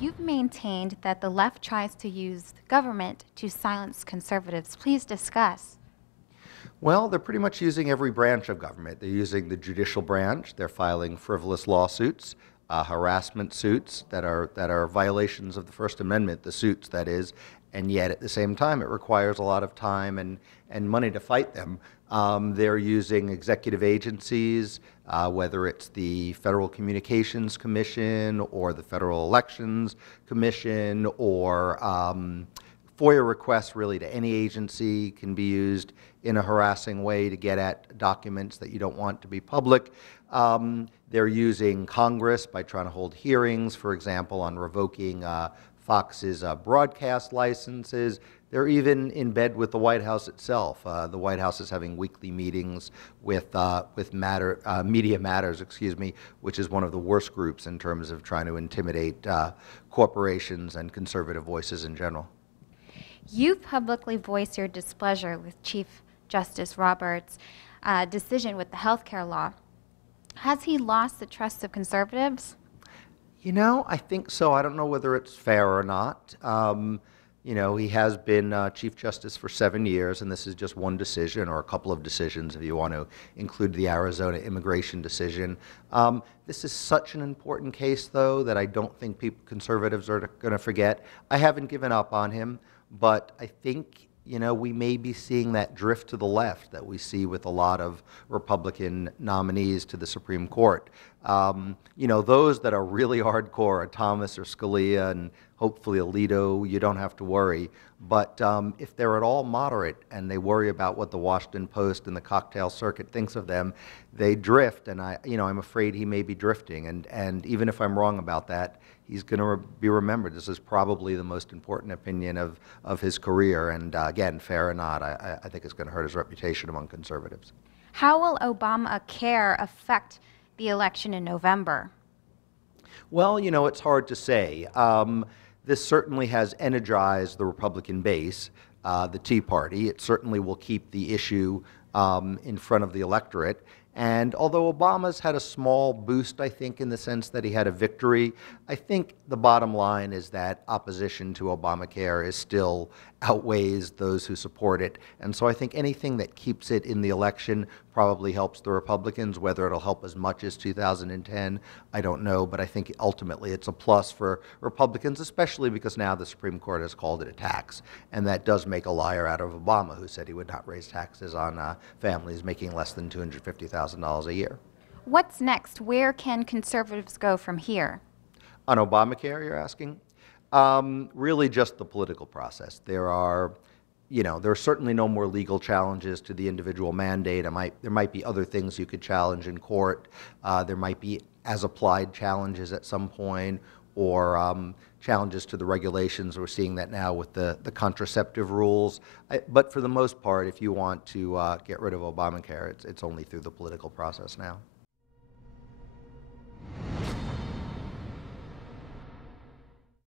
You've maintained that the left tries to use government to silence conservatives. Please discuss. Well, they're pretty much using every branch of government. They're using the judicial branch. They're filing frivolous lawsuits, harassment suits that are violations of the First Amendment, the suits, that is, and yet at the same time it requires a lot of time and money to fight them. They're using executive agencies, whether it's the Federal Communications Commission or the Federal Elections Commission or FOIA requests really to any agency can be used in a harassing way to get at documents that you don't want to be public. They're using Congress by trying to hold hearings, for example, on revoking Fox's broadcast licenses. They're even in bed with the White House itself. The White House is having weekly meetings with Media Matters, which is one of the worst groups in terms of trying to intimidate corporations and conservative voices in general. You've publicly voiced your displeasure with Chief Justice Roberts' decision with the health care law. Has he lost the trust of conservatives? You know, I think so. I don't know whether it's fair or not. You know, he has been Chief Justice for 7 years, and this is just one decision, or a couple of decisions if you want to include the Arizona immigration decision. This is such an important case, though, that I don't think conservatives are going to forget. I haven't given up on him, but I think, you know, we may be seeing that drift to the left that we see with a lot of Republican nominees to the Supreme Court. You know, those that are really hardcore are Thomas or Scalia and hopefully Alito. You don't have to worry. But if they're at all moderate and they worry about what the Washington Post and the cocktail circuit thinks of them, they drift. And I'm afraid he may be drifting. And even if I'm wrong about that, he's going to be remembered. This is probably the most important opinion of his career. And again, fair or not, I think it's going to hurt his reputation among conservatives. How will Obamacare affect the election in November? Well, you know, it's hard to say. This certainly has energized the Republican base, the Tea Party. It certainly will keep the issue in front of the electorate. And although Obama's had a small boost, I think, in the sense that he had a victory, I think the bottom line is that opposition to Obamacare is still outweighs those who support it. And so I think anything that keeps it in the election probably helps the Republicans. Whether it'll help as much as 2010, I don't know. But I think ultimately it's a plus for Republicans, especially because now the Supreme Court has called it a tax. And that does make a liar out of Obama, who said he would not raise taxes on families making less than $250,000 a year. What's next? Where can conservatives go from here? On Obamacare, you're asking? Really just the political process. There are certainly no more legal challenges to the individual mandate. There might be other things you could challenge in court. There might be as-applied challenges at some point, or challenges to the regulations. We're seeing that now with the contraceptive rules. But for the most part, if you want to get rid of Obamacare, it's only through the political process now.